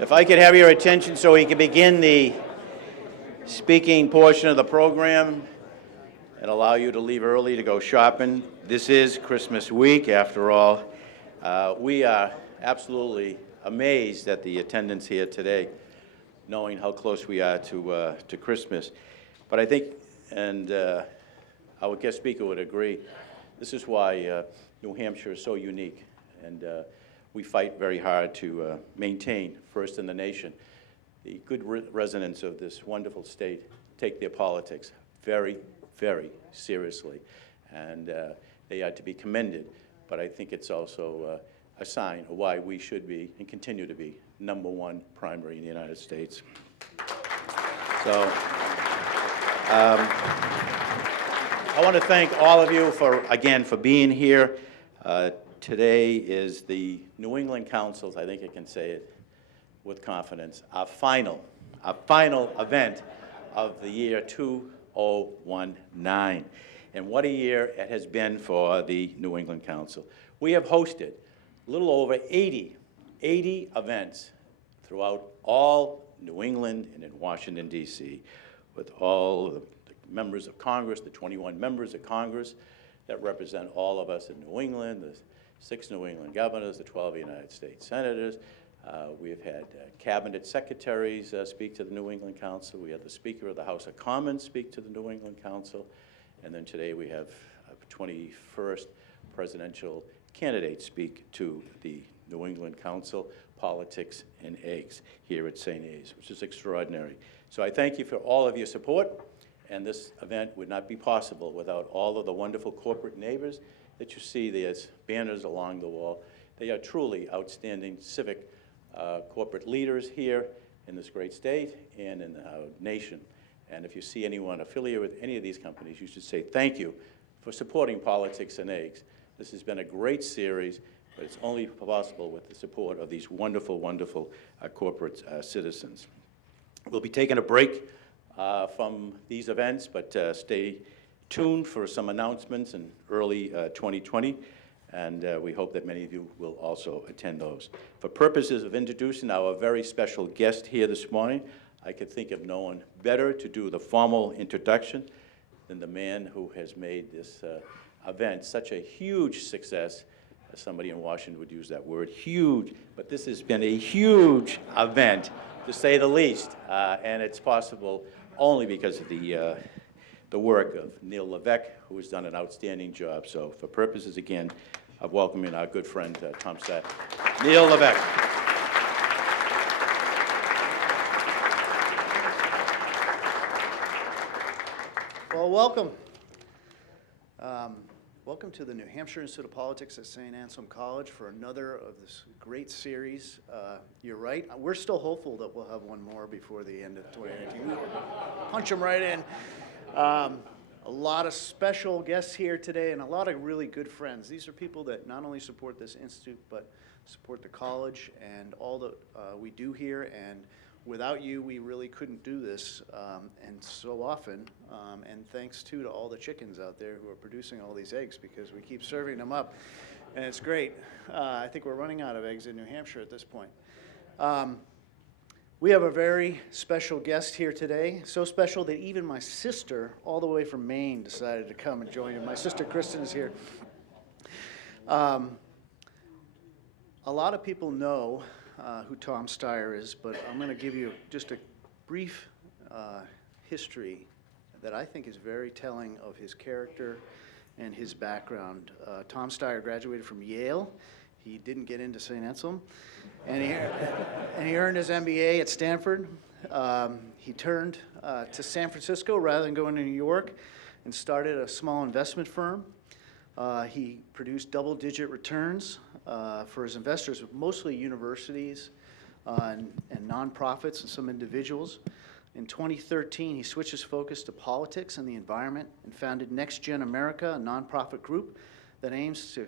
If I could have your attention so we can begin the speaking portion of the program and allow you to leave early to go shopping. This is Christmas week, after all. We are absolutely amazed at the attendance here today, knowing how close we are to Christmas. But I think, and our guest speaker would agree, this is why New Hampshire is so unique. And we fight very hard to maintain first in the nation. The good residents of this wonderful state take their politics very, very seriously, and they are to be commended. But I think it's also a sign of why we should be and continue to be #1 primary in the United States. So I want to thank all of you for being here. Today is the New England Council's, I think I can say it with confidence, our final event of the year 2019. And what a year it has been for the New England Council. We have hosted a little over 80 events throughout all New England and in Washington, D.C., with all the members of Congress, the 21 members of Congress that represent all of us in New England, the 6 New England governors, the 12 United States senators. We've had cabinet secretaries speak to the New England Council. We had the Speaker of the House of Commons speak to the New England Council. And then today we have 21st presidential candidates speak to the New England Council, Politics and Eggs, here at St. A's, which is extraordinary. So I thank you for all of your support. And this event would not be possible without all of the wonderful corporate neighbors that you see. There's banners along the wall. They are truly outstanding civic corporate leaders here in this great state and in our nation. And if you see anyone affiliated with any of these companies, you should say thank you for supporting Politics and Eggs. This has been a great series, but it's only possible with the support of these wonderful, wonderful corporate citizens. We'll be taking a break from these events, but stay tuned for some announcements in early 2020, and we hope that many of you will also attend those. For purposes of introducing our very special guest here this morning, I could think of no one better to do the formal introduction than the man who has made this event such a huge success. Somebody in Washington would use that word, huge, but this has been a huge event, to say the least, and it's possible only because of the work of Neil Levesque, who has done an outstanding job. So for purposes, again, of welcoming our good friend, Tom Steyer. Neil Levesque. Well, welcome. Welcome to the New Hampshire Institute of Politics at St. Anselm College for another of this great series. You're right. We're still hopeful that we'll have one more before the end of 2019. Punch them right in. A lot of special guests here today and a lot of really good friends. These are people that not only support this institute, but support the college and all that we do here. And without you, we really couldn't do this, and so often. And thanks, too, to all the chickens out there who are producing all these eggs, because we keep serving them up, and it's great. I think we're running out of eggs in New Hampshire at this point. We have a very special guest here today, so special that even my sister, all the way from Maine, decided to come and join him. My sister Kristen is here. A lot of people know who Tom Steyer is, but I'm going to give you just a brief history that I think is very telling of his character and his background. Tom Steyer graduated from Yale. He didn't get into St. Anselm, and he earned his MBA at Stanford. He turned to San Francisco rather than going to New York and started a small investment firm. He produced double-digit returns for his investors, mostly universities and nonprofits and some individuals. In 2013, he switched his focus to politics and the environment and founded Next Gen America, a nonprofit group that aims to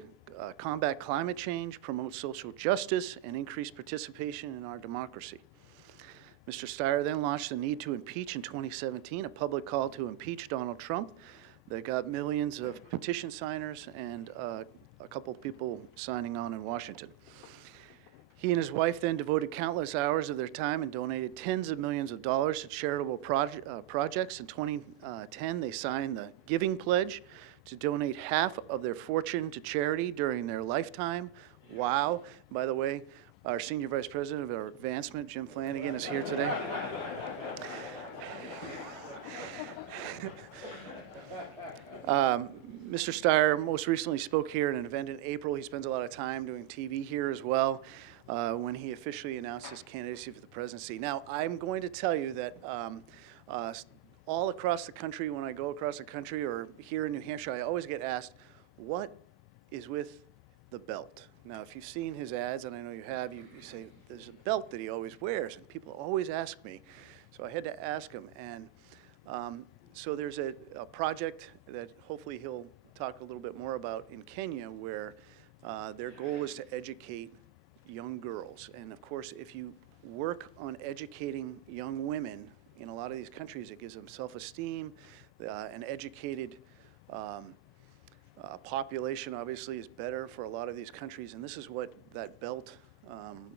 combat climate change, promote social justice, and increase participation in our democracy. Mr. Steyer then launched the Need to Impeach in 2017, a public call to impeach Donald Trump that got millions of petition signers and a couple people signing on in Washington. He and his wife then devoted countless hours of their time and donated tens of millions of dollars to charitable projects. In 2010, they signed the Giving Pledge to donate half of their fortune to charity during their lifetime. Wow. By the way, our Senior Vice President of our advancement, Jim Flanagan, is here today. Mr. Steyer most recently spoke here at an event in April. He spends a lot of time doing TV here as well when he officially announced his candidacy for the presidency. Now, I'm going to tell you that all across the country, when I go across the country or here in New Hampshire, I always get asked, what is with the belt? Now, if you've seen his ads, and I know you have, you say, there's a belt that he always wears, and people always ask me. So I had to ask him, and so there's a project that hopefully he'll talk a little bit more about in Kenya, where their goal is to educate young girls. And of course, if you work on educating young women in a lot of these countries, it gives them self-esteem. An educated population obviously is better for a lot of these countries, and this is what that belt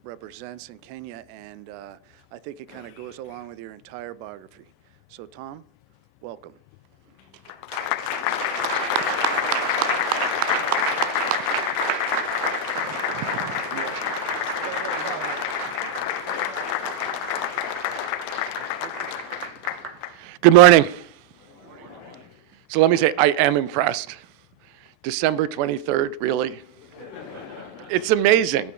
represents in Kenya, and I think it kind of goes along with your entire biography. So Tom, welcome. Good morning. So let me say, I am impressed. December 23rd, really? It's amazing.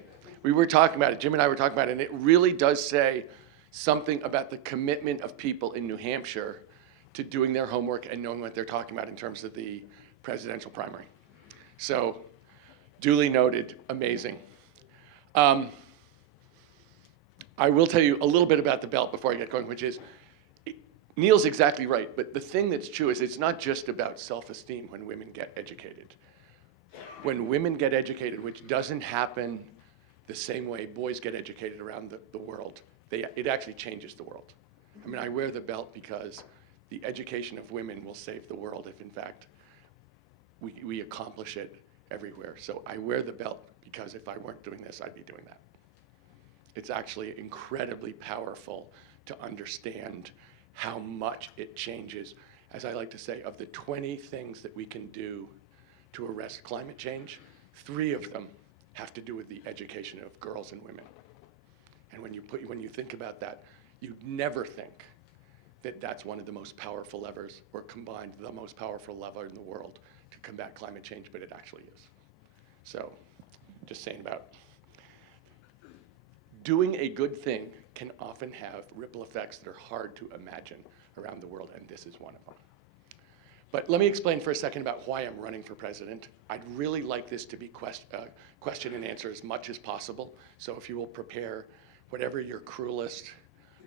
We were talking about it, Jim and I were talking about it, and it really does say something about the commitment of people in New Hampshire to doing their homework and knowing what they're talking about in terms of the presidential primary. So, duly noted, amazing. I will tell you a little bit about the belt before I get going, which is, Neil's exactly right, but the thing that's true is it's not just about self-esteem when women get educated. When women get educated, which doesn't happen the same way boys get educated around the world, it actually changes the world. I mean, I wear the belt because the education of women will save the world if, in fact, we accomplish it everywhere. So I wear the belt because if I weren't doing this, I'd be doing that. It's actually incredibly powerful to understand how much it changes. As I like to say, of the 20 things that we can do to arrest climate change, 3 of them have to do with the education of girls and women. And when you think about that, you'd never think that that's one of the most powerful levers, or combined the most powerful lever in the world to combat climate change, but it actually is. So, just saying about doing a good thing can often have ripple effects that are hard to imagine around the world, and this is one of them. But let me explain for a second about why I'm running for president. I'd really like this to be question and answer as much as possible, so if you will prepare whatever your cruelest,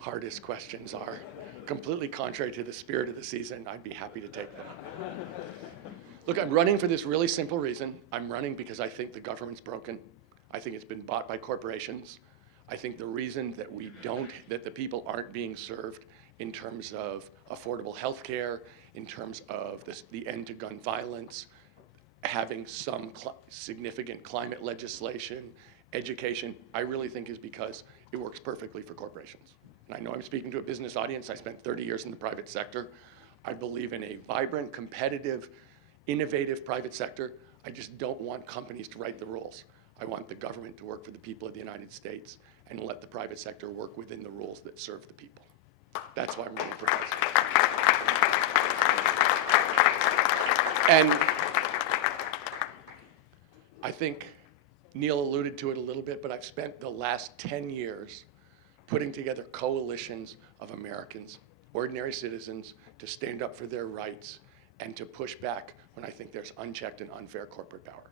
hardest questions are, completely contrary to the spirit of the season, I'd be happy to take them. Look, I'm running for this really simple reason. I'm running because I think the government's broken. I think it's been bought by corporations. I think the reason that the people aren't being served in terms of affordable health care, in terms of the end to gun violence, having some significant climate legislation, education, I really think is because it works perfectly for corporations. And I know I'm speaking to a business audience. I spent 30 years in the private sector. I believe in a vibrant, competitive, innovative private sector. I just don't want companies to write the rules. I want the government to work for the people of the United States and let the private sector work within the rules that serve the people. That's why I'm running for president. And I think Neil alluded to it a little bit, but I've spent the last 10 years putting together coalitions of Americans, ordinary citizens, to stand up for their rights and to push back when I think there's unchecked and unfair corporate power.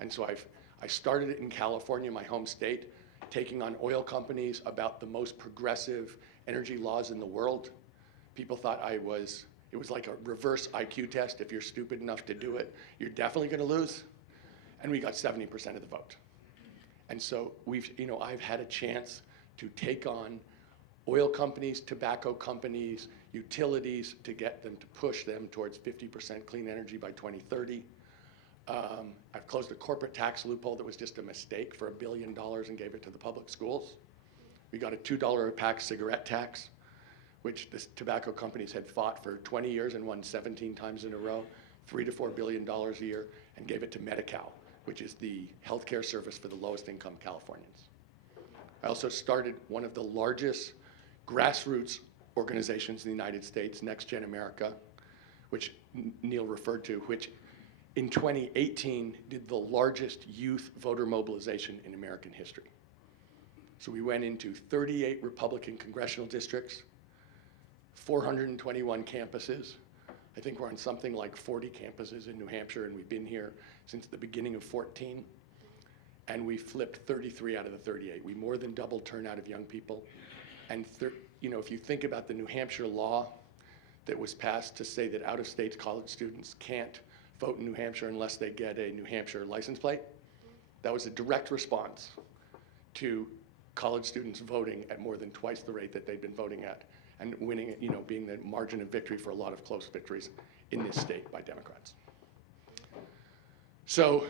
And so I started it in California, my home state, taking on oil companies about the most progressive energy laws in the world. People thought it was like a reverse IQ test. If you're stupid enough to do it, you're definitely going to lose. And we got 70% of the vote. And so I've had a chance to take on oil companies, tobacco companies, utilities to get them to push them towards 50% clean energy by 2030. I've closed a corporate tax loophole that was just a mistake for $1 billion and gave it to the public schools. We got a $2 a pack cigarette tax, which the tobacco companies had fought for 20 years and won 17 times in a row, $3 to $4 billion a year, and gave it to Medi-Cal, which is the healthcare service for the lowest income Californians. I also started one of the largest grassroots organizations in the United States, Next Gen America, which Neil referred to, which in 2018 did the largest youth voter mobilization in American history. So we went into 38 Republican congressional districts, 421 campuses. I think we're on something like 40 campuses in New Hampshire, and we've been here since the beginning of 14. And we flipped 33 out of the 38. We more than doubled turnout of young people. And if you think about the New Hampshire law that was passed to say that out-of-state college students can't vote in New Hampshire unless they get a New Hampshire license plate, that was a direct response to college students voting at more than twice the rate that they'd been voting at, and winning, being the margin of victory for a lot of close victories in this state by Democrats. So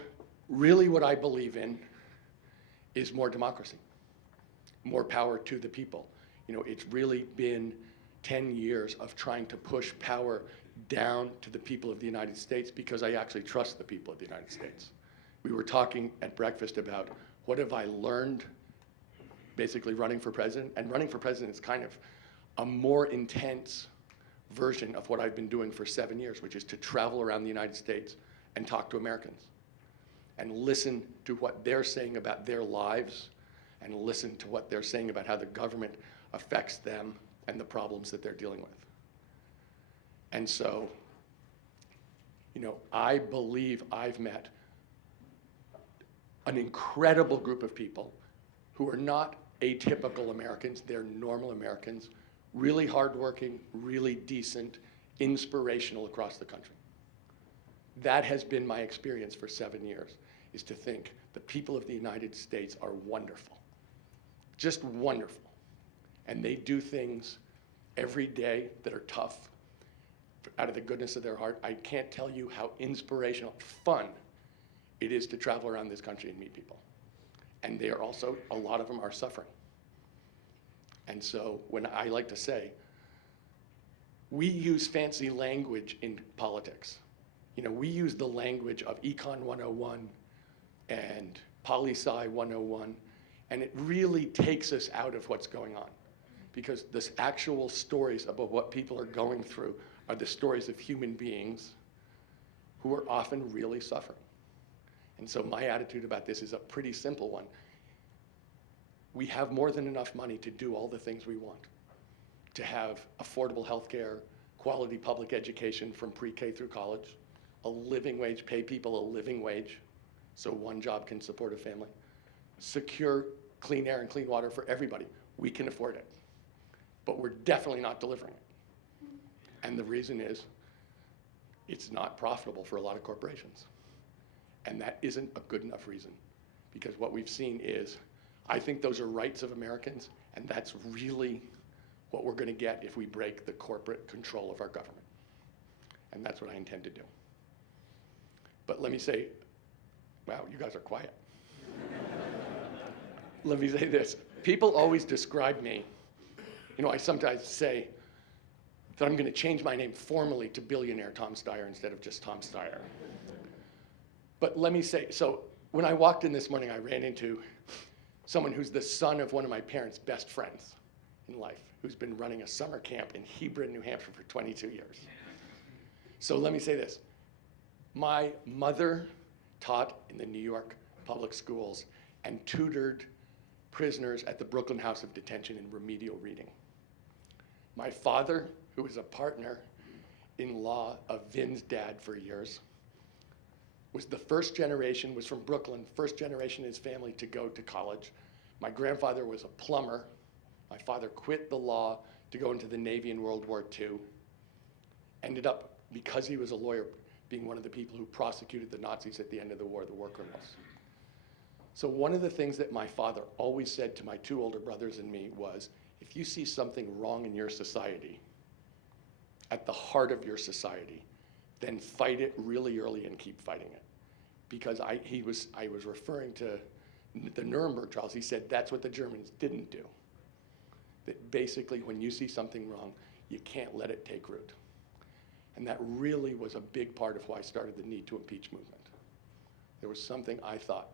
really what I believe in is more democracy, more power to the people. It's really been 10 years of trying to push power down to the people of the United States because I actually trust the people of the United States. We were talking at breakfast about what have I learned basically running for president, and running for president is kind of a more intense version of what I've been doing for 7 years, which is to travel around the United States and talk to Americans and listen to what they're saying about their lives and listen to what they're saying about how the government affects them and the problems that they're dealing with. And so, I believe I've met an incredible group of people who are not atypical Americans, they're normal Americans, really hardworking, really decent, inspirational across the country. That has been my experience for 7 years, is to think the people of the United States are wonderful, just wonderful. And they do things every day that are tough out of the goodness of their heart. I can't tell you how inspirational, fun it is to travel around this country and meet people. And they are also, a lot of them are suffering. And so when I like to say, we use fancy language in politics. We use the language of Econ 101 and Poli-Sci 101, and it really takes us out of what's going on. Because the actual stories about what people are going through are the stories of human beings who are often really suffering. And so my attitude about this is a pretty simple one. We have more than enough money to do all the things we want, to have affordable health care, quality public education from pre-K through college, a living wage, pay people a living wage so one job can support a family, secure clean air and clean water for everybody. We can afford it, but we're definitely not delivering it. And the reason is it's not profitable for a lot of corporations. And that isn't a good enough reason, because what we've seen is, I think those are rights of Americans, and that's really what we're going to get if we break the corporate control of our government. And that's what I intend to do. But let me say, wow, you guys are quiet. Let me say this. People always describe me, I sometimes say that I'm going to change my name formally to billionaire Tom Steyer instead of just Tom Steyer. But let me say, so when I walked in this morning, I ran into someone who's the son of one of my parents' best friends in life, who's been running a summer camp in Hebron, New Hampshire for 22 years. So let me say this. My mother taught in the New York public schools and tutored prisoners at the Brooklyn House of Detention in remedial reading. My father, who was a partner in law of Vin's dad for years, was the first generation, was from Brooklyn, first generation in his family to go to college. My grandfather was a plumber. My father quit the law to go into the Navy in World War II. Ended up, because he was a lawyer, being one of the people who prosecuted the Nazis at the end of the war criminals. So one of the things that my father always said to my two older brothers and me was, if you see something wrong in your society, at the heart of your society, then fight it really early and keep fighting it. because I was referring to the Nuremberg trials. He said that's what the Germans didn't do. That basically when you see something wrong, you can't let it take root. And that really was a big part of why I started the Need to Impeach movement. There was something I thought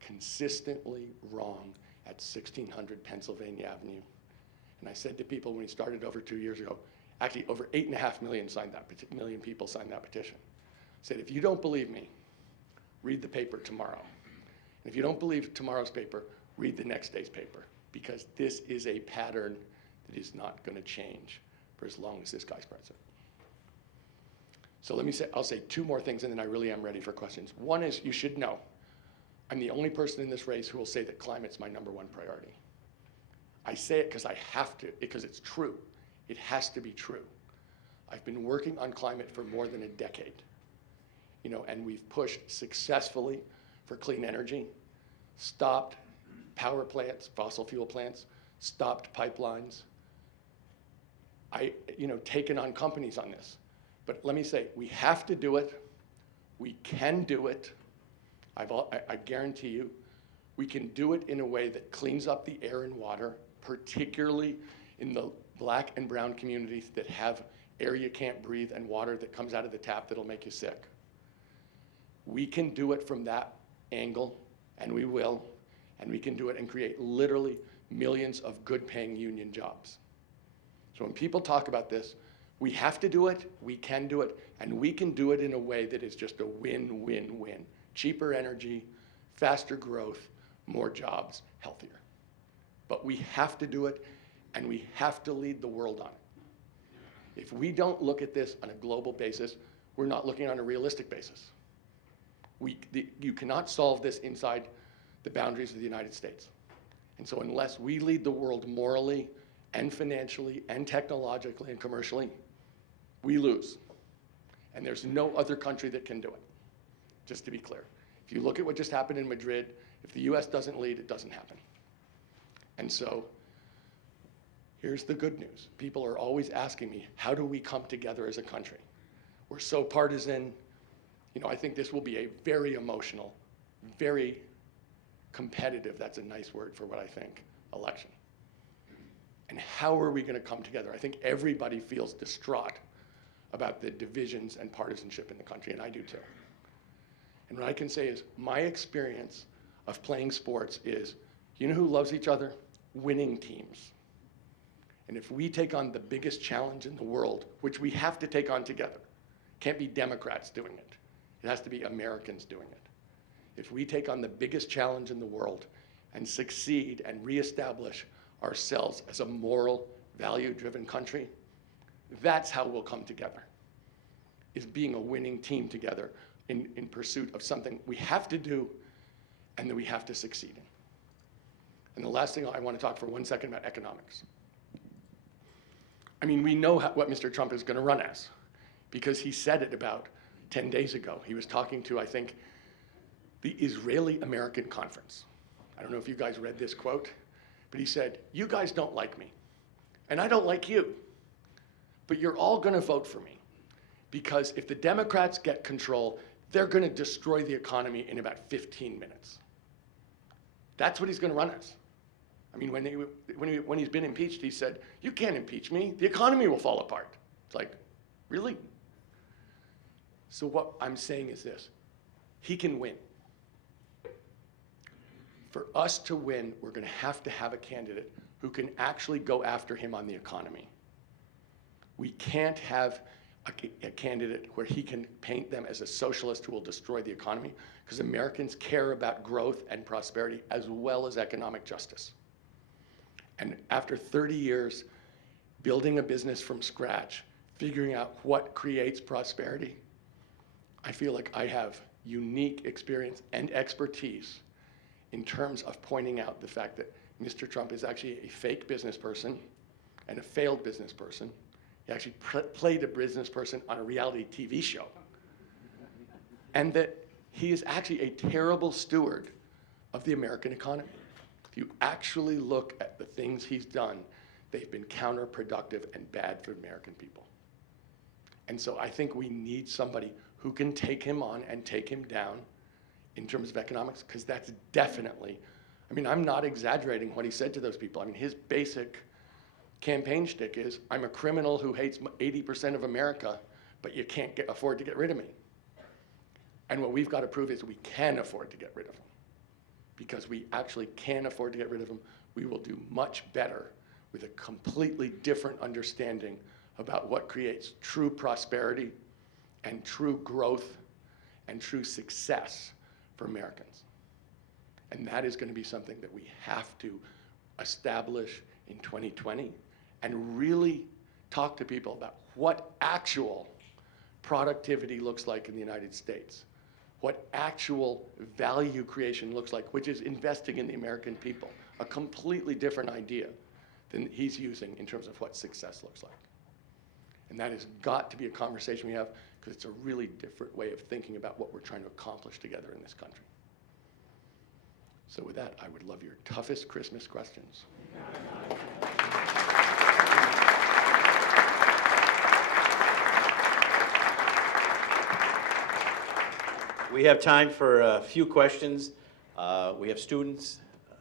consistently wrong at 1600 Pennsylvania Avenue. And I said to people when we started over 2 years ago, actually over 8.5 million people signed that petition. I said, if you don't believe me, read the paper tomorrow. And if you don't believe tomorrow's paper, read the next day's paper, because this is a pattern that is not going to change for as long as this guy's president. So I'll say two more things, and then I really am ready for questions. One is, you should know, I'm the only person in this race who will say that climate's my #1 priority. I say it because I have to, because it's true. It has to be true. I've been working on climate for more than a decade, and we've pushed successfully for clean energy, stopped power plants, fossil fuel plants, stopped pipelines. Taken on companies on this. But let me say, we have to do it. We can do it. I guarantee you, we can do it in a way that cleans up the air and water, particularly in the Black and brown communities that have air you can't breathe and water that comes out of the tap that'll make you sick. We can do it from that angle, and we will, and we can do it and create literally millions of good-paying union jobs. So when people talk about this, we have to do it, we can do it, and we can do it in a way that is just a win-win-win. Cheaper energy, faster growth, more jobs, healthier. But we have to do it, and we have to lead the world on it. If we don't look at this on a global basis, we're not looking on a realistic basis. You cannot solve this inside the boundaries of the United States. And so unless we lead the world morally and financially and technologically and commercially, we lose. And there's no other country that can do it, just to be clear. If you look at what just happened in Madrid, if the US doesn't lead, it doesn't happen. And so here's the good news. People are always asking me, how do we come together as a country? We're so partisan. I think this will be a very emotional, very competitive, that's a nice word for what I think, election. And how are we going to come together? I think everybody feels distraught about the divisions and partisanship in the country, and I do too. And what I can say is my experience of playing sports is, who loves each other? Winning teams. And if we take on the biggest challenge in the world, which we have to take on together, can't be Democrats doing it. It has to be Americans doing it. If we take on the biggest challenge in the world and succeed and reestablish ourselves as a moral, value-driven country, that's how we'll come together, is being a winning team together in pursuit of something we have to do and that we have to succeed in. And the last thing I want to talk for 1 second about economics. We know what Mr. Trump is going to run as, because he said it about 10 days ago. He was talking to, I think, the Israeli-American Conference. I don't know if you guys read this quote, but he said, you guys don't like me, and I don't like you, but you're all going to vote for me, because if the Democrats get control, they're going to destroy the economy in about 15 minutes. That's what he's going to run as. When he's been impeached, he said, you can't impeach me. The economy will fall apart. It's like, really? So what I'm saying is this. He can win. For us to win, we're going to have a candidate who can actually go after him on the economy. We can't have a candidate where he can paint them as a socialist who will destroy the economy, because Americans care about growth and prosperity as well as economic justice. And after 30 years building a business from scratch, figuring out what creates prosperity, I feel like I have unique experience and expertise in terms of pointing out the fact that Mr. Trump is actually a fake business person and a failed business person. He actually played a business person on a reality TV show. And that he is actually a terrible steward of the American economy. If you actually look at the things he's done, they've been counterproductive and bad for American people. And so I think we need somebody who can take him on and take him down in terms of economics, because that's definitely, I mean, I'm not exaggerating what he said to those people. I mean, his basic campaign shtick is, I'm a criminal who hates 80% of America, but you can't afford to get rid of me. And what we've got to prove is we can afford to get rid of him. Because we actually can afford to get rid of him, we will do much better with a completely different understanding about what creates true prosperity and true growth and true success for Americans. And that is going to be something that we have to establish in 2020 and really talk to people about what actual productivity looks like in the United States, what actual value creation looks like, which is investing in the American people, a completely different idea than he's using in terms of what success looks like. And that has got to be a conversation we have, because it's a really different way of thinking about what we're trying to accomplish together in this country. So with that, I would love your toughest Christmas questions. We have time for a few questions. We have students,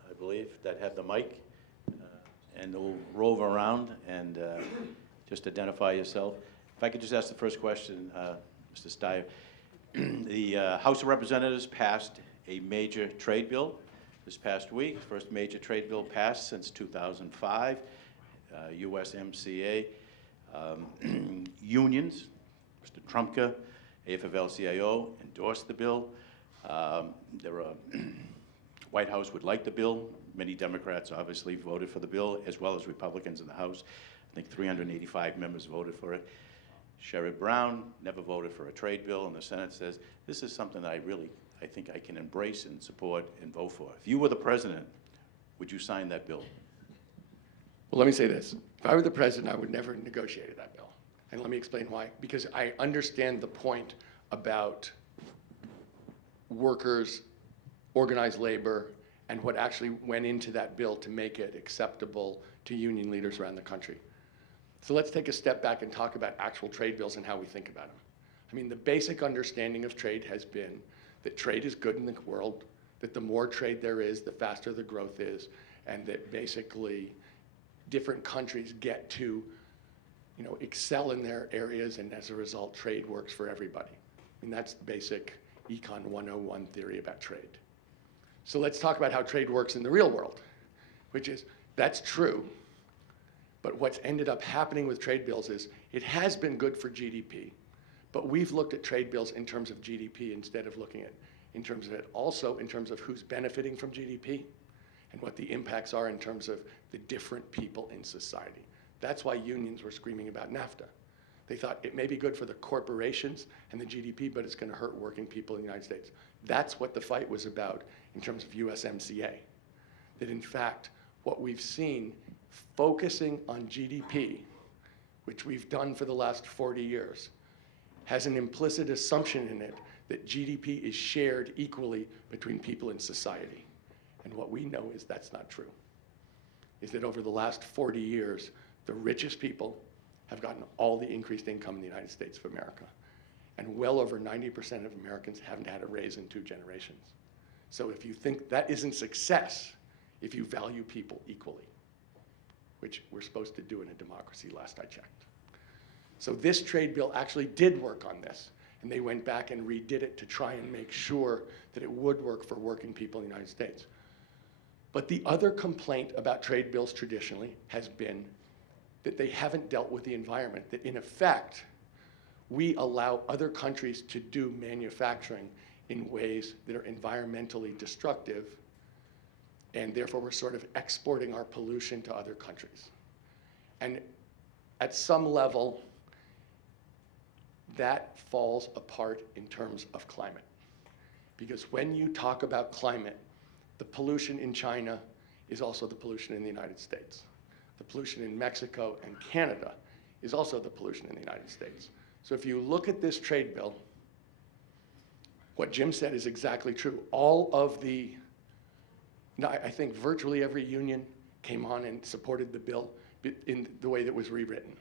I believe, that have the mic, and they'll rove around and just identify yourself. If I could just ask the first question, Mr. Steyer. The House of Representatives passed a major trade bill this past week, first major trade bill passed since 2005, USMCA. Unions, Mr. Trumka, AFL-CIO, endorsed the bill. White House would like the bill. Many Democrats obviously voted for the bill, as well as Republicans in the House. I think 385 members voted for it. Sherrod Brown never voted for a trade bill, and the Senate says, this is something that I think I can embrace and support and vote for. If you were the president, would you sign that bill? Well, let me say this. If I were the president, I would never have negotiated that bill. And let me explain why. Because I understand the point about workers, organized labor, and what actually went into that bill to make it acceptable to union leaders around the country. So let's take a step back and talk about actual trade bills and how we think about them. I mean, the basic understanding of trade has been that trade is good in the world, that the more trade there is, the faster the growth is, and that basically different countries get to, excel in their areas, and as a result, trade works for everybody. I mean, that's basic Econ 101 theory about trade. So let's talk about how trade works in the real world, which is, that's true, but what's ended up happening with trade bills is it has been good for GDP, but we've looked at trade bills in terms of GDP instead of looking at in terms of it also in terms of who's benefiting from GDP and what the impacts are in terms of the different people in society. That's why unions were screaming about NAFTA. They thought it may be good for the corporations and the GDP, but it's going to hurt working people in the United States. That's what the fight was about in terms of USMCA. That in fact, what we've seen focusing on GDP, which we've done for the last 40 years, has an implicit assumption in it that GDP is shared equally between people in society. And what we know is that's not true. Is that over the last 40 years, the richest people have gotten all the increased income in the United States of America. And well over 90% of Americans haven't had a raise in 2 generations. So if you think that isn't success, if you value people equally, which we're supposed to do in a democracy, last I checked. So this trade bill actually did work on this, and they went back and redid it to try and make sure that it would work for working people in the United States. But the other complaint about trade bills traditionally has been that they haven't dealt with the environment, that in effect, we allow other countries to do manufacturing in ways that are environmentally destructive, and therefore we're sort of exporting our pollution to other countries. And at some level, that falls apart in terms of climate. Because when you talk about climate, the pollution in China is also the pollution in the United States. The pollution in Mexico and Canada is also the pollution in the United States. So if you look at this trade bill, what Jim said is exactly true. All of the, I think virtually every union came on and supported the bill in the way that was rewritten.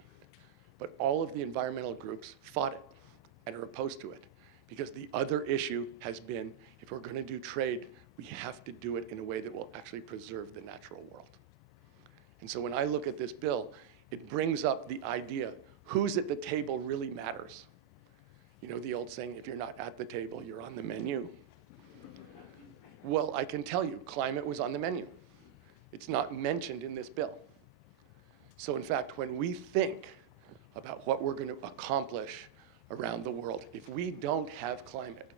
But all of the environmental groups fought it and are opposed to it Because the other issue has been, if we're going to do trade, we have to do it in a way that will actually preserve the natural world. And so when I look at this bill, it brings up the idea, who's at the table really matters. You know the old saying, if you're not at the table, you're on the menu. Well, I can tell you, climate was on the menu. It's not mentioned in this bill. So in fact, when we think about what we're going to accomplish around the world, if we don't have climate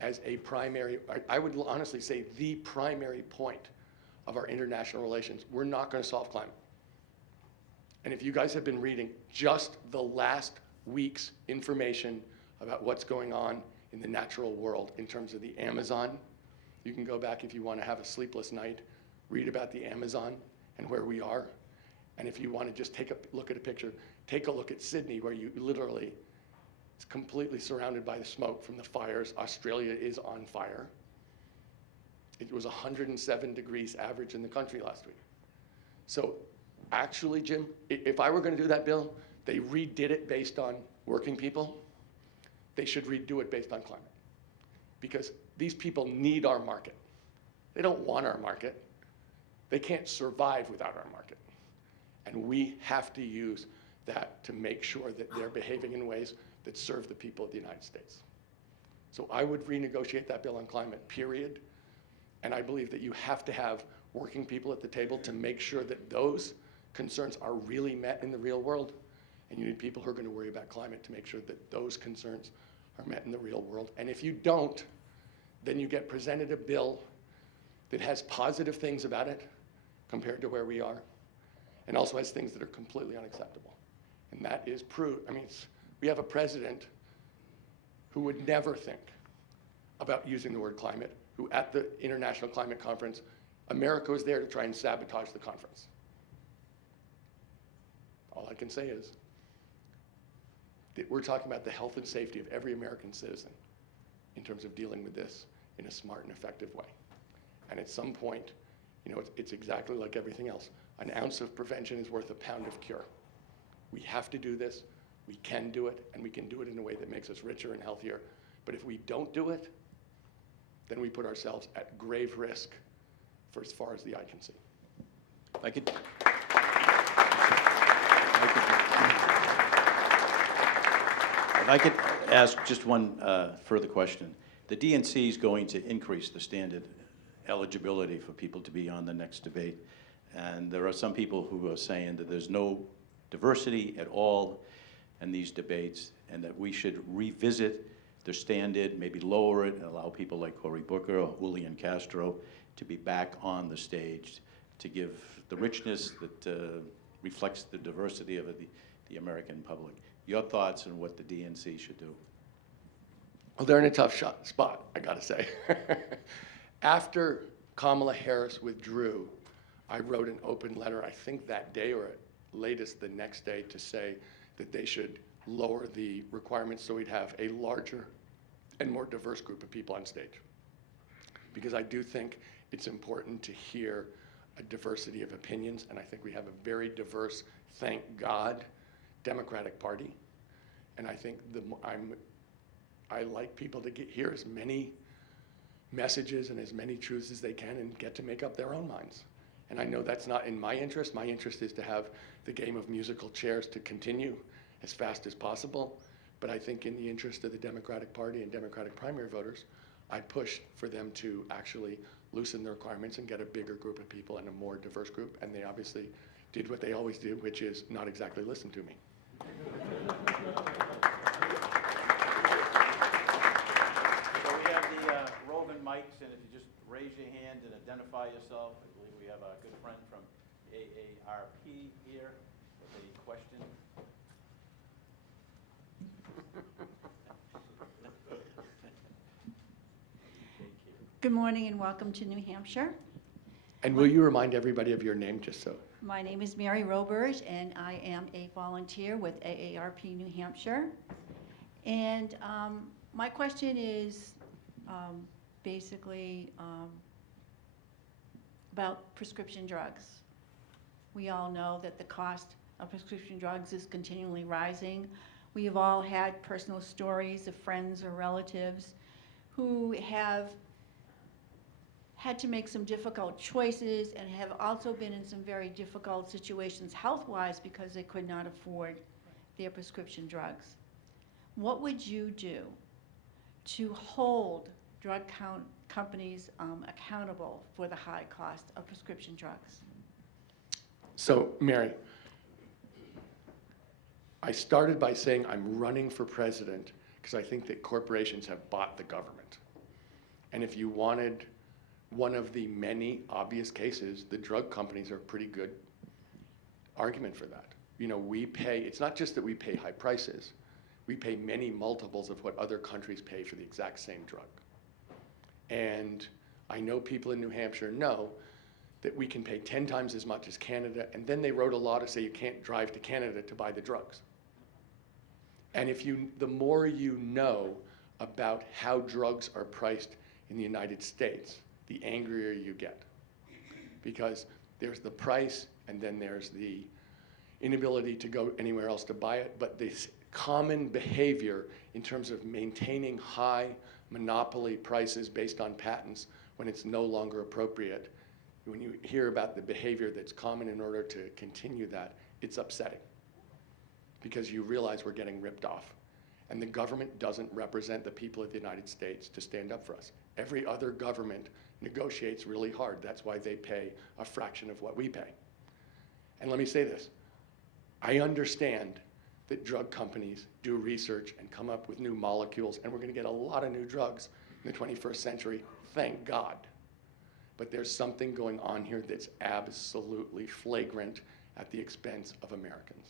as a primary, I would honestly say the primary point of our international relations, we're not going to solve climate. And if you guys have been reading just the last week's information about what's going on in the natural world in terms of the Amazon, you can go back if you want to have a sleepless night, read about the Amazon and where we are. And if you want to just take a look at a picture, take a look at Sydney, where you literally, it's completely surrounded by the smoke from the fires. Australia is on fire. It was 107 degrees average in the country last week. So actually, Jim, if I were going to do that bill, they redid it based on working people. They should redo it based on climate. Because these people need our market. They don't want our market. They can't survive without our market. And we have to use that to make sure that they're behaving in ways that serve the people of the United States. So I would renegotiate that bill on climate, period. And I believe that you have to have working people at the table to make sure that those concerns are really met in the real world. And you need people who are going to worry about climate to make sure that those concerns are met in the real world. And if you don't, then you get presented a bill that has positive things about it compared to where we are, and also has things that are completely unacceptable. And that is proved. I mean, we have a president who would never think about using the word climate, who at the International Climate Conference, America was there to try and sabotage the conference. All I can say is that we're talking about the health and safety of every American citizen in terms of dealing with this in a smart and effective way. And at some point, you know, it's exactly like everything else. An ounce of prevention is worth a pound of cure. We have to do this, we can do it, and we can do it in a way that makes us richer and healthier. But if we don't do it, then we put ourselves at grave risk for as far as the eye can see. If I could ask just one further question. The DNC is going to increase the standard eligibility for people to be on the next debate. And there are some people who are saying that there's no diversity at all in these debates, and that we should revisit the standard, maybe lower it, and allow people like Cory Booker or Julian Castro to be back on the stage to give the richness that reflects the diversity of the American public. Your thoughts on what the DNC should do? Well, they're in a tough spot, I gotta say. After Kamala Harris withdrew, I wrote an open letter, I think that day or at latest the next day, to say that they should lower the requirements so we'd have a larger and more diverse group of people on stage. Because I do think it's important to hear a diversity of opinions, and I think we have a very diverse, thank God, Democratic Party. And I think I like people to hear as many messages and as many truths as they can and get to make up their own minds. And I know that's not in my interest. My interest is to have the game of musical chairs to continue as fast as possible. But I think in the interest of the Democratic Party and Democratic primary voters, I push for them to actually loosen the requirements and get a bigger group of people and a more diverse group. And they obviously did what they always do, which is not exactly listen to me. So we have the roving mics, and if you just raise your hand and identify yourself. I believe we have a good friend from AARP here with a question. Good morning and welcome to New Hampshire. And will you remind everybody of your name, just so? My name is Mary Roberge, and I am a volunteer with AARP New Hampshire. And my question is basically about prescription drugs. We all know that the cost of prescription drugs is continually rising. We have all had personal stories of friends or relatives who have had to make some difficult choices and have also been in some very difficult situations health-wise because they could not afford their prescription drugs. What would you do to hold drug companies accountable for the high cost of prescription drugs? So, Mary, I started by saying I'm running for president because I think that corporations have bought the government. And if you wanted one of the many obvious cases, the drug companies are a pretty good argument for that. You know, we pay, it's not just that we pay high prices, we pay many multiples of what other countries pay for the exact same drug. And I know people in New Hampshire know that we can pay 10 times as much as Canada, and then they wrote a law to say you can't drive to Canada to buy the drugs. And the more you know about how drugs are priced in the United States, the angrier you get. Because there's the price, and then there's the inability to go anywhere else to buy it, but this common behavior in terms of maintaining high monopoly prices based on patents when it's no longer appropriate, when you hear about the behavior that's common in order to continue that, it's upsetting. Because you realize we're getting ripped off. And the government doesn't represent the people of the United States to stand up for us. Every other government negotiates really hard. That's why they pay a fraction of what we pay. And let me say this. I understand that drug companies do research and come up with new molecules, and we're going to get a lot of new drugs in the 21st century, thank God. But there's something going on here that's absolutely flagrant at the expense of Americans.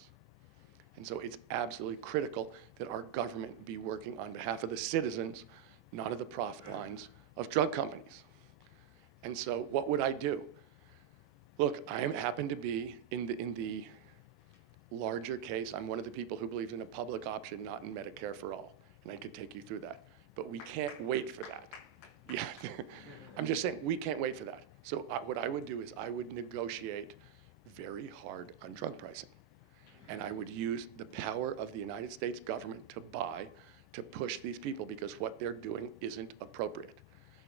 And so it's absolutely critical that our government be working on behalf of the citizens, not of the profit lines of drug companies. And so what would I do? Look, I happen to be in the larger case. I'm one of the people who believes in a public option, not in Medicare for all. And I could take you through that. But we can't wait for that. Yeah. I'm just saying, we can't wait for that. So what I would do is I would negotiate very hard on drug pricing. And I would use the power of the United States government to buy, to push these people, because what they're doing isn't appropriate.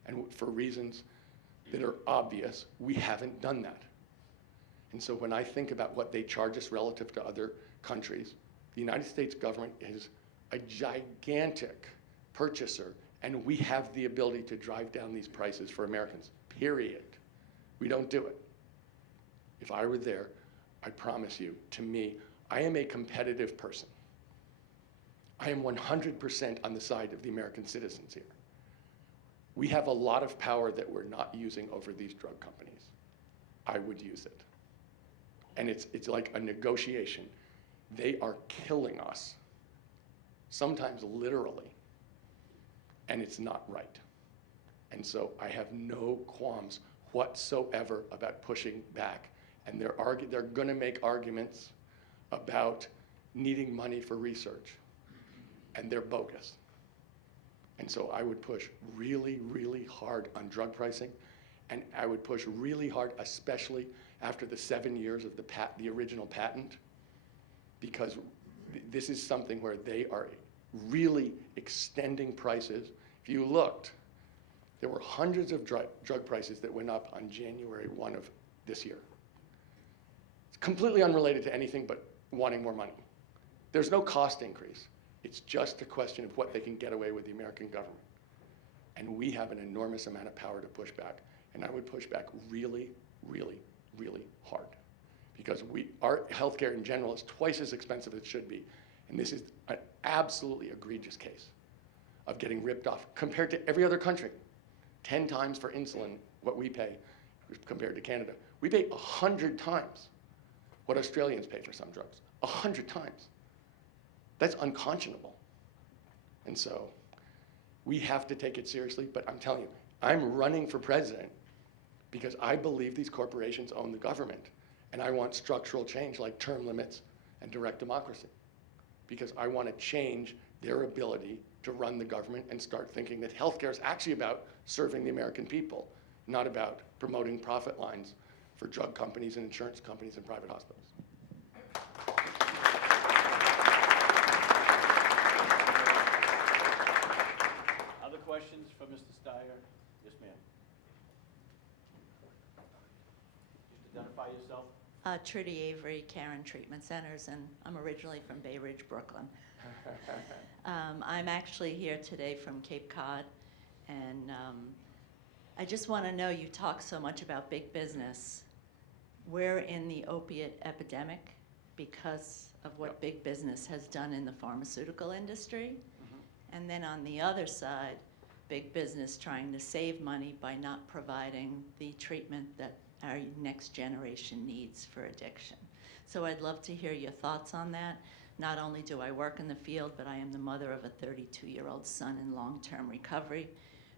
And for reasons that are obvious, we haven't done that. And so when I think about what they charge us relative to other countries, the United States government is a gigantic purchaser, and we have the ability to drive down these prices for Americans, period. We don't do it. If I were there, I promise you, to me, I am a competitive person. I am 100% on the side of the American citizens here. We have a lot of power that we're not using over these drug companies. I would use it. And it's like a negotiation. They are killing us, sometimes literally, and it's not right. And so I have no qualms whatsoever about pushing back. And they're going to make arguments about needing money for research, and they're bogus. And so I would push really, really hard on drug pricing, and I would push really hard, especially after the 7 years of the original patent, because this is something where they are really extending prices. If you looked, there were hundreds of drug prices that went up on January 1 of this year. It's completely unrelated to anything but wanting more money. There's no cost increase. It's just a question of what they can get away with the American government. And we have an enormous amount of power to push back. And I would push back really, really, really hard. Because our healthcare in general is twice as expensive as it should be. And this is an absolutely egregious case of getting ripped off compared to every other country. 10 times for insulin what we pay compared to Canada. We pay 100 times what Australians pay for some drugs. 100 times. That's unconscionable. And so we have to take it seriously, but I'm telling you, I'm running for president because I believe these corporations own the government, and I want structural change like term limits and direct democracy, because I want to change their ability to run the government and start thinking that healthcare is actually about serving the American people, not about promoting profit lines for drug companies and insurance companies and private hospitals. questions for Mr. Steyer? Yes, ma'am. Just identify yourself. Trudy Avery, Karen Treatment Centers, and I'm originally from Bay Ridge, Brooklyn. I'm actually here today from Cape Cod, and I just want to know, you talk so much about big business. We're in the opiate epidemic because of what Yep. big business has done in the pharmaceutical industry. And then on the other side, big business trying to save money by not providing the treatment that our next generation needs for addiction. So I'd love to hear your thoughts on that. Not only do I work in the field, but I am the mother of a 32-year-old son in long-term recovery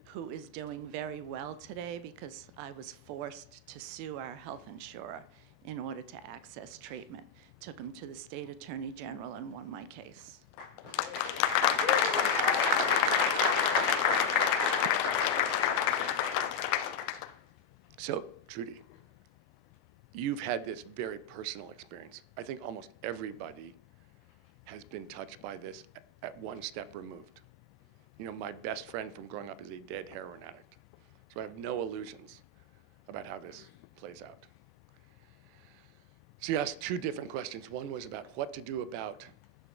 who is doing very well today because I was forced to sue our health insurer in order to access treatment. Took him to the state attorney general and won my case. So, Trudy, you've had this very personal experience. I think almost everybody has been touched by this at one step removed. You know, my best friend from growing up is a dead heroin addict. So I have no illusions about how this plays out. So you asked two different questions. One was about what to do about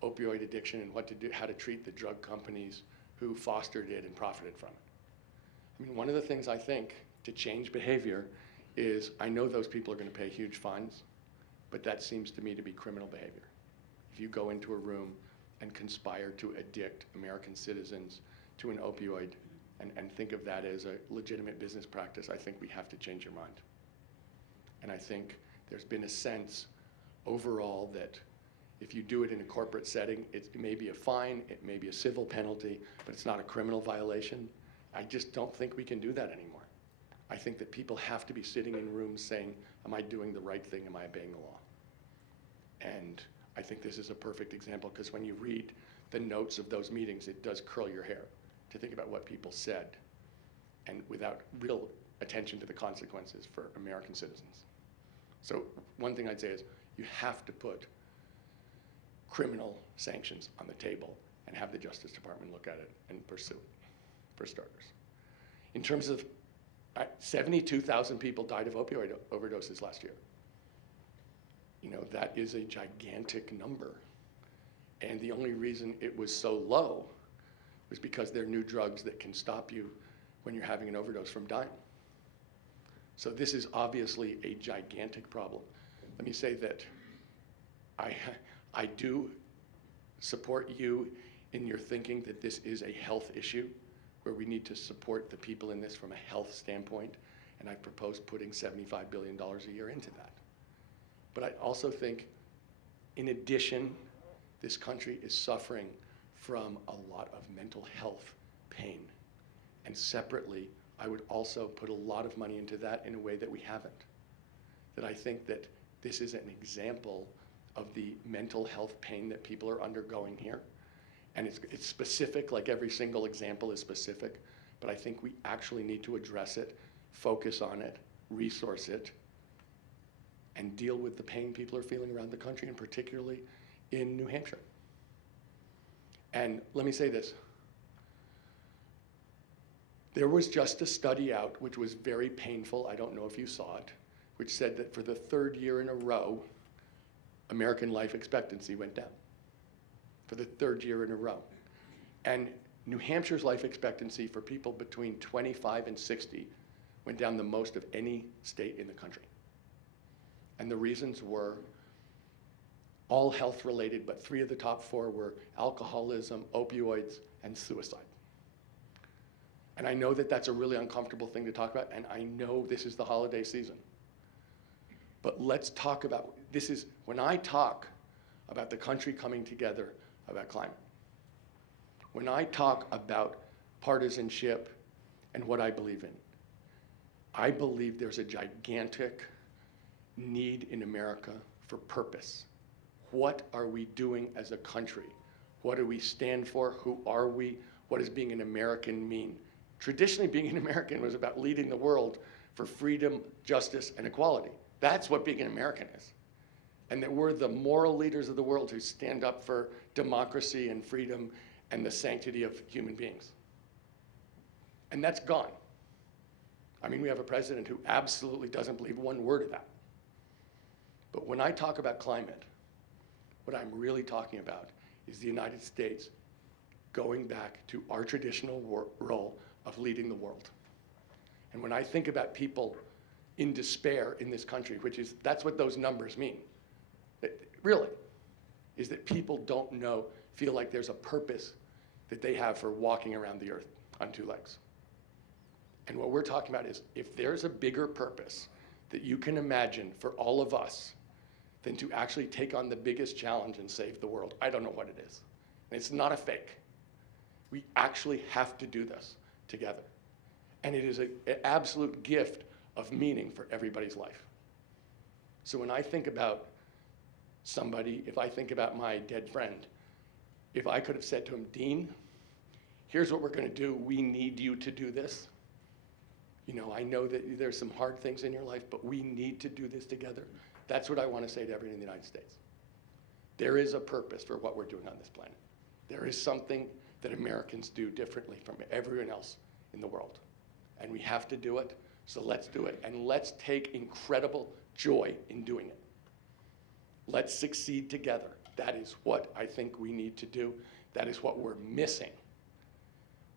opioid addiction and how to treat the drug companies who fostered it and profited from it. I mean, one of the things I think to change behavior is, I know those people are going to pay huge fines, but that seems to me to be criminal behavior. If you go into a room and conspire to addict American citizens to an opioid and think of that as a legitimate business practice, I think we have to change your mind. And I think there's been a sense overall that if you do it in a corporate setting, it may be a fine, it may be a civil penalty, but it's not a criminal violation. I just don't think we can do that anymore. I think that people have to be sitting in rooms saying, am I doing the right thing? Am I obeying the law? And I think this is a perfect example, because when you read the notes of those meetings, it does curl your hair to think about what people said, and without real attention to the consequences for American citizens. So one thing I'd say is, you have to put criminal sanctions on the table and have the Justice Department look at it and pursue it, for starters. In terms of 72,000 people died of opioid overdoses last year. You know, that is a gigantic number. And the only reason it was so low was because there are new drugs that can stop you when you're having an overdose from dying. So this is obviously a gigantic problem. Let me say that I do support you in your thinking that this is a health issue, where we need to support the people in this from a health standpoint, and I propose putting $75 billion a year into that. But I also think, in addition, this country is suffering from a lot of mental health pain. And separately, I would also put a lot of money into that in a way that we haven't. That I think that this is an example of the mental health pain that people are undergoing here. And it's specific, like every single example is specific, but I think we actually need to address it, focus on it, resource it, and deal with the pain people are feeling around the country, and particularly in New Hampshire. And let me say this. There was just a study out, which was very painful, I don't know if you saw it, which said that for the third year in a row, American life expectancy went down. For the third year in a row. And New Hampshire's life expectancy for people between 25 and 60 went down the most of any state in the country. And the reasons were all health related, but 3 of the top 4 were alcoholism, opioids, and suicide. And I know that that's a really uncomfortable thing to talk about, and I know this is the holiday season. But let's talk about, this is, when I talk about the country coming together about climate, when I talk about partisanship and what I believe in, I believe there's a gigantic need in America for purpose. What are we doing as a country? What do we stand for? Who are we? What does being an American mean? Traditionally, being an American was about leading the world for freedom, justice, and equality. That's what being an American is. And that we're the moral leaders of the world who stand up for democracy and freedom and the sanctity of human beings. And that's gone. I mean, we have a president who absolutely doesn't believe one word of that. But when I talk about climate, what I'm really talking about is the United States going back to our traditional role of leading the world. And when I think about people in despair in this country, that's what those numbers mean. Really, is that people don't feel like there's a purpose that they have for walking around the earth on two legs. And what we're talking about is, if there's a bigger purpose that you can imagine for all of us than to actually take on the biggest challenge and save the world, I don't know what it is. And it's not a fake. We actually have to do this together. And it is an absolute gift of meaning for everybody's life. So when I think about somebody, if I think about my dead friend, if I could have said to him, Dean, here's what we're going to do. We need you to do this. You know, I know that there's some hard things in your life, but we need to do this together. That's what I want to say to everyone in the United States. There is a purpose for what we're doing on this planet. There is something that Americans do differently from everyone else in the world. And we have to do it, so let's do it. And let's take incredible joy in doing it. Let's succeed together. That is what I think we need to do. That is what we're missing.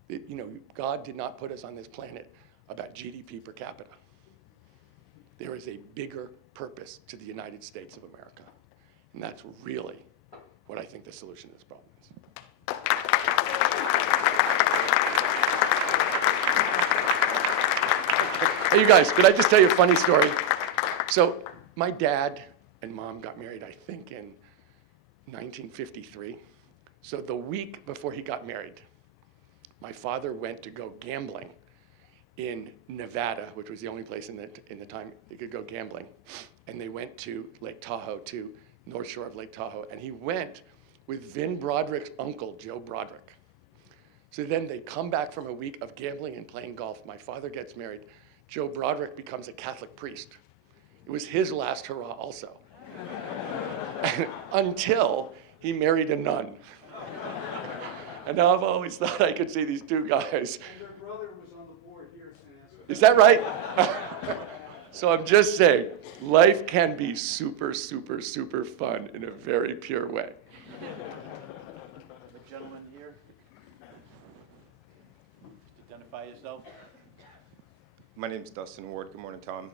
You know, God did not put us on this planet about GDP per capita. There is a bigger purpose to the United States of America. And that's really what I think the solution to this problem is. Hey, you guys, could I just tell you a funny story? So my dad and mom got married, I think, in 1953. So the week before he got married, my father went to go gambling in Nevada, which was the only place in the time they could go gambling. And they went to Lake Tahoe, to North Shore of Lake Tahoe. And he went with Vin Broderick's uncle, Joe Broderick. So then they come back from a week of gambling and playing golf. My father gets married. Joe Broderick becomes a Catholic priest. It was his last hurrah also. Until he married a nun. And now I've always thought I could see these two guys. And their brother was on the board here in San Antonio. Is that right? So I'm just saying, life can be super, super, super fun in a very pure way. The gentleman here. Just identify yourself. My name's Dustin Ward. Good morning, Tom.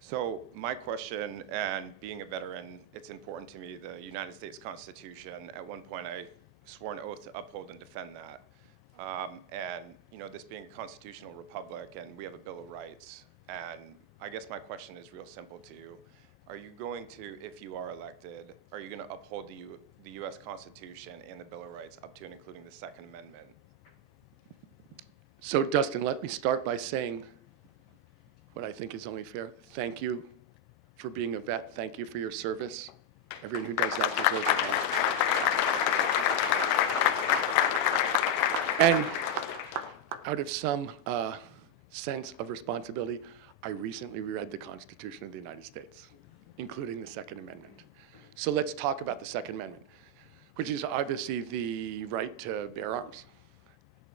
So my question, and being a veteran, it's important to me, the United States Constitution. At one point, I swore an oath to uphold and defend that. And you know, this being a constitutional republic, and we have a Bill of Rights. And I guess my question is real simple to you. Are you going to, if you are elected, are you going to uphold the U.S. Constitution and the Bill of Rights up to and including the Second Amendment? So Dustin, let me start by saying what I think is only fair. Thank you for being a vet. Thank you for your service. Everyone who does that deserves it. And out of some sense of responsibility, I recently reread the Constitution of the United States, including the Second Amendment. So let's talk about the Second Amendment, which is obviously the right to bear arms.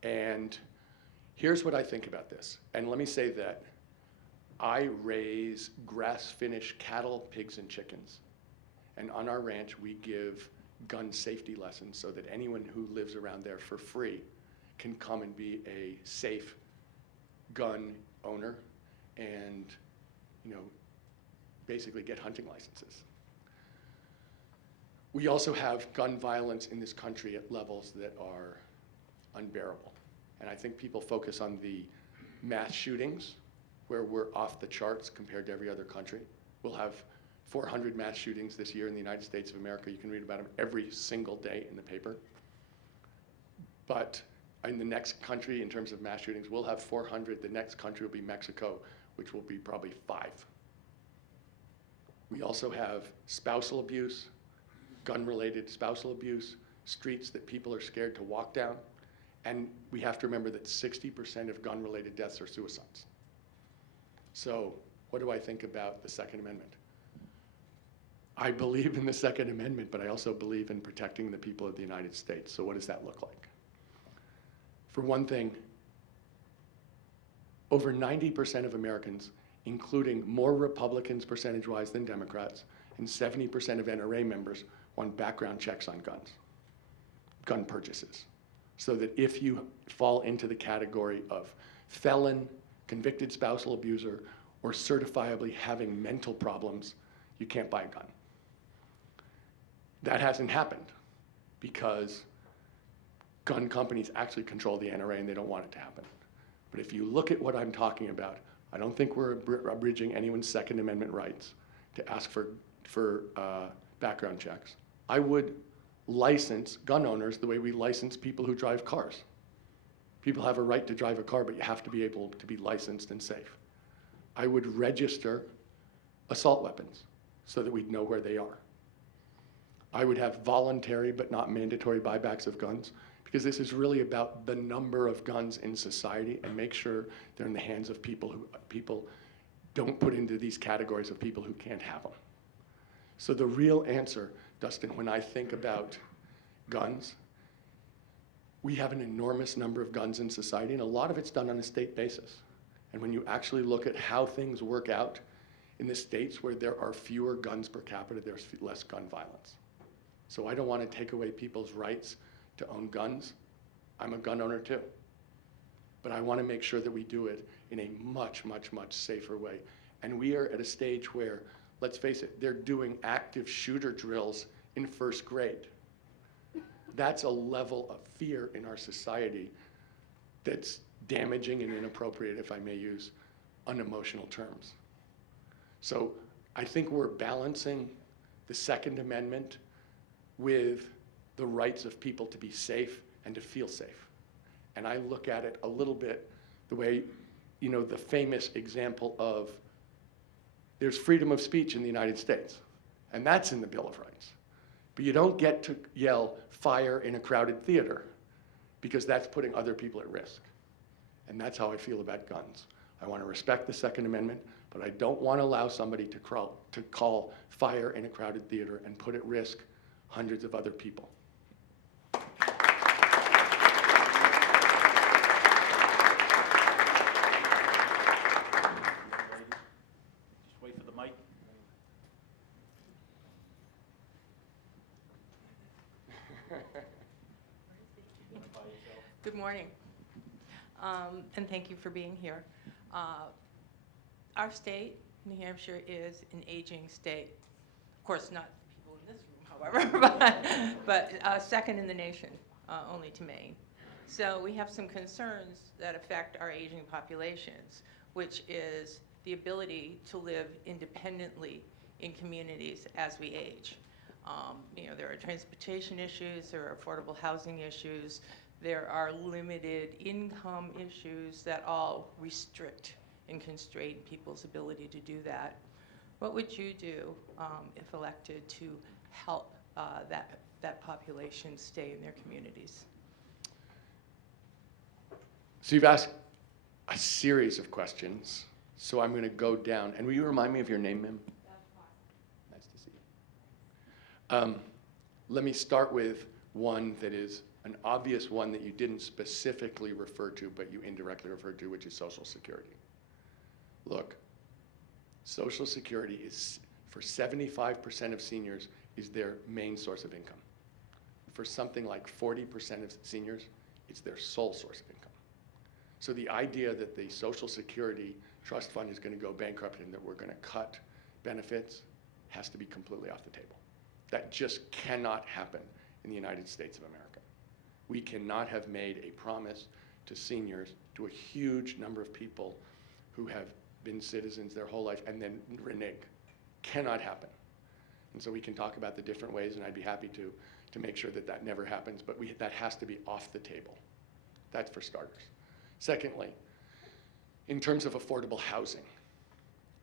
And here's what I think about this. And let me say that I raise grass-finished cattle, pigs, and chickens. And on our ranch, we give gun safety lessons so that anyone who lives around there for free can come and be a safe gun owner and, you know, basically get hunting licenses. We also have gun violence in this country at levels that are unbearable. And I think people focus on the mass shootings, where we're off the charts compared to every other country. We'll have 400 mass shootings this year in the United States of America. You can read about them every single day in the paper. But in the next country, in terms of mass shootings, we'll have 400. The next country will be Mexico, which will be probably 5. We also have spousal abuse, gun-related spousal abuse, streets that people are scared to walk down. And we have to remember that 60% of gun-related deaths are suicides. So what do I think about the Second Amendment? I believe in the Second Amendment, but I also believe in protecting the people of the United States. So what does that look like? For one thing, over 90% of Americans, including more Republicans percentage-wise than Democrats, and 70% of NRA members want background checks on gun purchases. So that if you fall into the category of felon, convicted spousal abuser, or certifiably having mental problems, you can't buy a gun. That hasn't happened because gun companies actually control the NRA and they don't want it to happen. But if you look at what I'm talking about, I don't think we're abridging anyone's Second Amendment rights to ask for background checks. I would license gun owners the way we license people who drive cars. People have a right to drive a car, but you have to be able to be licensed and safe. I would register assault weapons so that we'd know where they are. I would have voluntary but not mandatory buybacks of guns, because this is really about the number of guns in society, and make sure they're in the hands of people don't put into these categories of people who can't have them. So the real answer, Dustin, when I think about guns, we have an enormous number of guns in society, and a lot of it's done on a state basis. And when you actually look at how things work out in the states where there are fewer guns per capita, there's less gun violence. So I don't want to take away people's rights to own guns. I'm a gun owner too. But I want to make sure that we do it in a much, much, much safer way. And we are at a stage where, let's face it, they're doing active shooter drills in first grade. That's a level of fear in our society that's damaging and inappropriate, if I may use unemotional terms. So I think we're balancing the Second Amendment with the rights of people to be safe and to feel safe. And I look at it a little bit the way, the famous example of there's freedom of speech in the United States, and that's in the Bill of Rights. But you don't get to yell fire in a crowded theater, because that's putting other people at risk. And that's how I feel about guns. I want to respect the Second Amendment, but I don't want to allow somebody to call fire in a crowded theater and put at risk hundreds of other people. Just wait for the mic. Good morning, and thank you for being here. Our state, New Hampshire, is an aging state. Of course, not people in this room, however, but second in the nation, only to Maine. So we have some concerns that affect our aging populations, which is the ability to live independently in communities as we age. There are transportation issues, there are affordable housing issues, there are limited income issues that all restrict and constrain people's ability to do that. What would you do if elected to help that population stay in their communities? So you've asked a series of questions, so I'm going to go down. And will you remind me of your name, ma'am? Nice to see you. Let me start with one that is an obvious one that you didn't specifically refer to, but you indirectly referred to, which is Social Security. Look, Social Security is, for 75% of seniors, is their main source of income. For something like 40% of seniors, it's their sole source of income. So the idea that the Social Security Trust Fund is going to go bankrupt and that we're going to cut benefits has to be completely off the table. That just cannot happen in the United States of America. We cannot have made a promise to seniors, to a huge number of people who have been citizens their whole life, and then renege. Cannot happen. And so we can talk about the different ways, and I'd be happy to make sure that that never happens, but that has to be off the table. That's for starters. Secondly, in terms of affordable housing,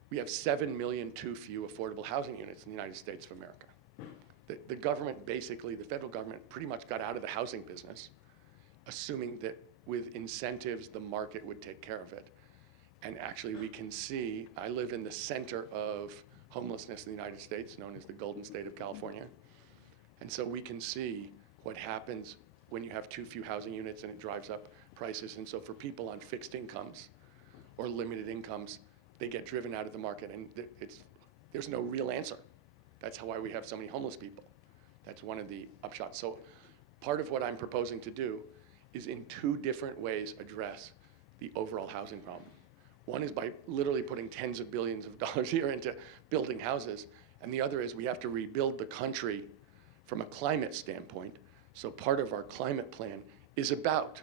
we have 7 million too few affordable housing units in the United States of America. The government, basically, the federal government pretty much got out of the housing business, assuming that with incentives, the market would take care of it. And actually, we can see, I live in the center of homelessness in the United States, known as the Golden State of California. And so we can see what happens when you have too few housing units and it drives up prices. And so for people on fixed incomes or limited incomes, they get driven out of the market, and there's no real answer. That's why we have so many homeless people. That's one of the upshots. So part of what I'm proposing to do is in two different ways address the overall housing problem. One is by literally putting tens of billions of dollars a year into building houses, and the other is we have to rebuild the country from a climate standpoint. So part of our climate plan is about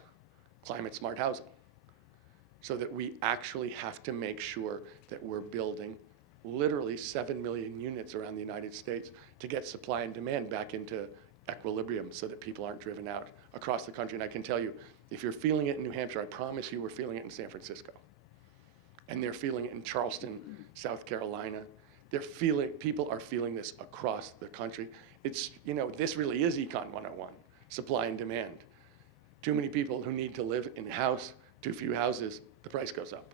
climate smart housing, so that we actually have to make sure that we're building literally 7 million units around the United States to get supply and demand back into equilibrium so that people aren't driven out across the country. And I can tell you, if you're feeling it in New Hampshire, I promise you we're feeling it in San Francisco. And they're feeling it in Charleston, South Carolina. People are feeling this across the country. It's, this really is Econ 101, supply and demand. Too many people who need to live in a house, too few houses, the price goes up.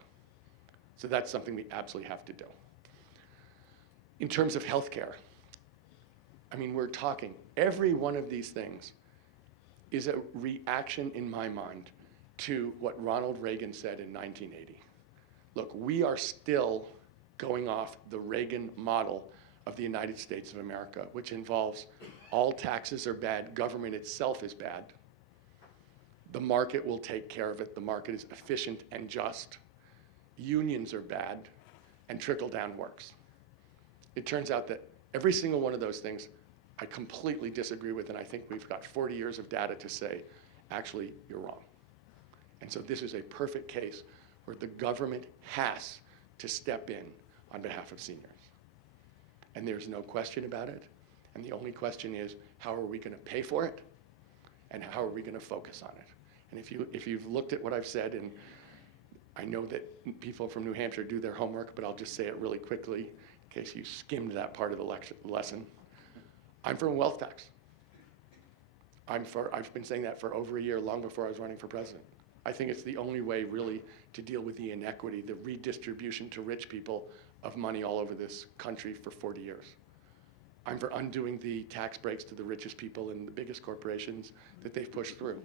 So that's something we absolutely have to do. In terms of healthcare, we're talking, every one of these things is a reaction in my mind to what Ronald Reagan said in 1980. Look, we are still going off the Reagan model of the United States of America, which involves all taxes are bad, government itself is bad. The market will take care of it. The market is efficient and just. Unions are bad, and trickle-down works. It turns out that every single one of those things I completely disagree with, and I think we've got 40 years of data to say, actually, you're wrong. And so this is a perfect case where the government has to step in on behalf of seniors. And there's no question about it. And the only question is, how are we going to pay for it? And how are we going to focus on it? And if you've looked at what I've said, and I know that people from New Hampshire do their homework, but I'll just say it really quickly in case you skimmed that part of the lesson. I'm for a wealth tax. I've been saying that for over a year, long before I was running for president. I think it's the only way really to deal with the inequity, the redistribution to rich people of money all over this country for 40 years. I'm for undoing the tax breaks to the richest people and the biggest corporations that they've pushed through.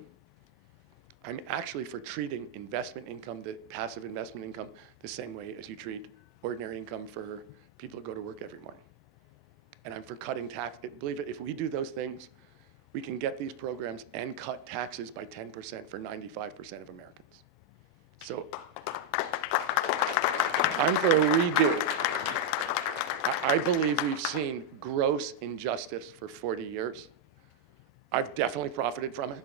I'm actually for treating investment income, the passive investment income, the same way as you treat ordinary income for people who go to work every morning. And I'm for cutting tax. Believe it, if we do those things, we can get these programs and cut taxes by 10% for 95% of Americans. So I'm for a redo. I believe we've seen gross injustice for 40 years. I've definitely profited from it.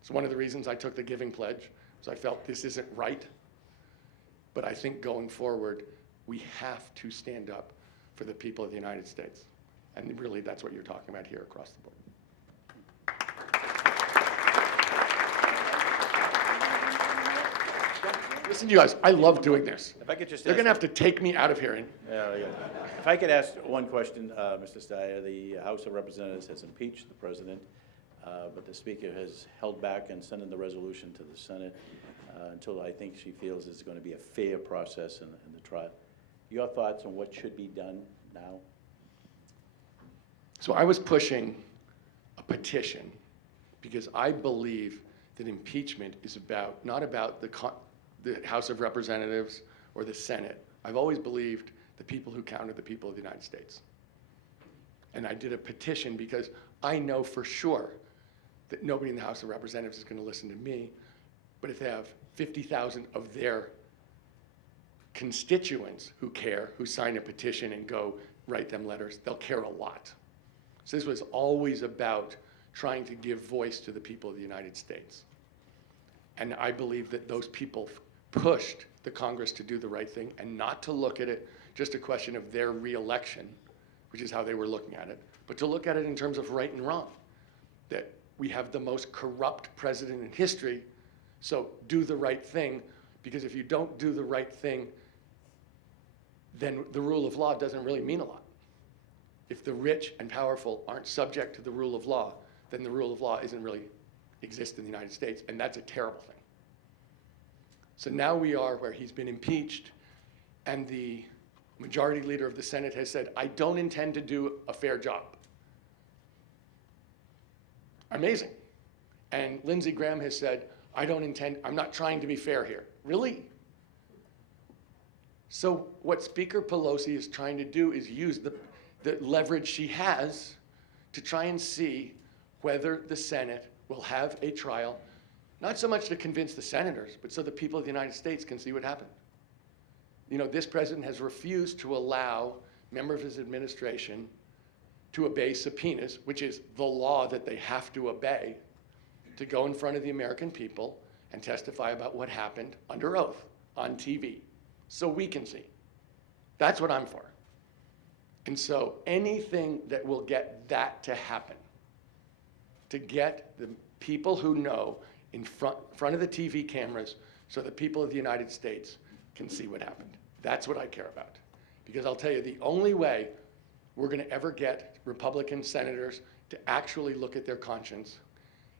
It's one of the reasons I took the Giving Pledge, because I felt this isn't right. But I think going forward, we have to stand up for the people of the United States. And really, that's what you're talking about here across the board. Listen to you guys, I love doing this. If I could just They're ask- going to have to take me out of here. Yeah. If I could ask one question, Mr. Steyer, the House of Representatives has impeached the president, but the Speaker has held back and sent in the resolution to the Senate until I think she feels it's going to be a fair process in the trial. Your thoughts on what should be done now? So I was pushing a petition because I believe that impeachment is not about the House of Representatives or the Senate. I've always believed the people who count are the people of the United States. And I did a petition because I know for sure that nobody in the House of Representatives is going to listen to me, but if they have 50,000 of their constituents who care, who sign a petition and go write them letters, they'll care a lot. So this was always about trying to give voice to the people of the United States. And I believe that those people pushed the Congress to do the right thing and not to look at it just a question of their reelection, which is how they were looking at it, but to look at it in terms of right and wrong, that we have the most corrupt president in history, so do the right thing, because if you don't do the right thing, then the rule of law doesn't really mean a lot. If the rich and powerful aren't subject to the rule of law, then the rule of law isn't really exist in the United States, and that's a terrible thing. So now we are where he's been impeached, and the majority leader of the Senate has said, I don't intend to do a fair job. Amazing. And Lindsey Graham has said, I'm not trying to be fair here. Really? So what Speaker Pelosi is trying to do is use the leverage she has to try and see whether the Senate will have a trial, not so much to convince the senators, but so the people of the United States can see what happened. You know, this president has refused to allow members of his administration to obey subpoenas, which is the law that they have to obey, to go in front of the American people and testify about what happened under oath on TV, so we can see. That's what I'm for. And so anything that will get that to happen, to get the people who know in front of the TV cameras so the people of the United States can see what happened. That's what I care about. Because I'll tell you, the only way we're going to ever get Republican senators to actually look at their conscience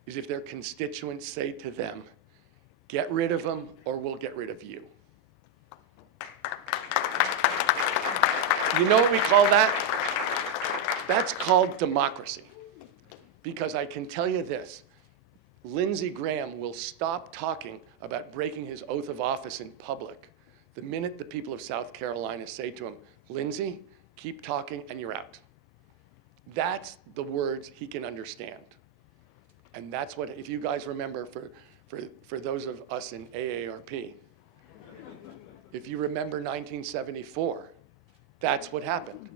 is if their constituents say to them, get rid of them or we'll get rid of you. You know what we call that? That's called democracy. Because I can tell you this, Lindsey Graham will stop talking about breaking his oath of office in public the minute the people of South Carolina say to him, Lindsey, keep talking and you're out. That's the words he can understand. And that's what, if you guys remember, for those of us in AARP, if you remember 1974, that's what happened.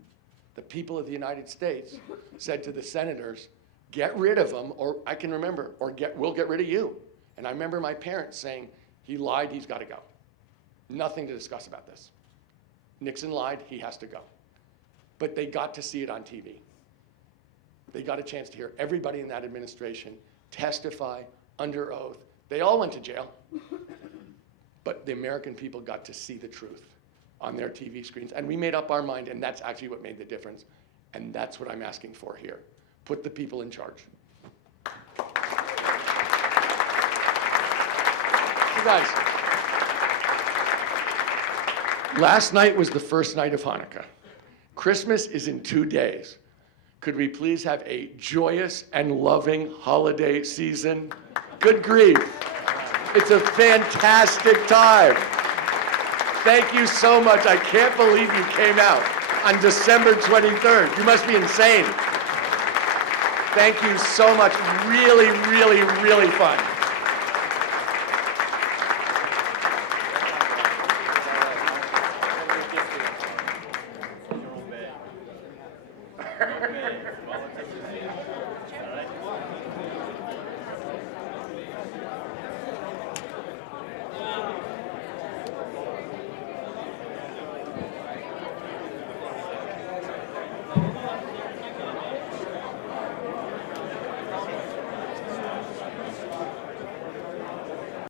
The people of the United States said to the senators, get rid of him, or I can remember, or we'll get rid of you. And I remember my parents saying, he lied, he's got to go. Nothing to discuss about this. Nixon lied, he has to go. But they got to see it on TV. They got a chance to hear everybody in that administration testify under oath. They all went to jail, but the American people got to see the truth on their TV screens. And we made up our mind, and that's actually what made the difference. And that's what I'm asking for here. Put the people in charge. You guys, last night was the first night of Hanukkah. Christmas is in 2 days. Could we please have a joyous and loving holiday season? Good grief. It's a fantastic time. Thank you so much. I can't believe you came out on December 23rd. You must be insane. Thank you so much. Really, really, really fun.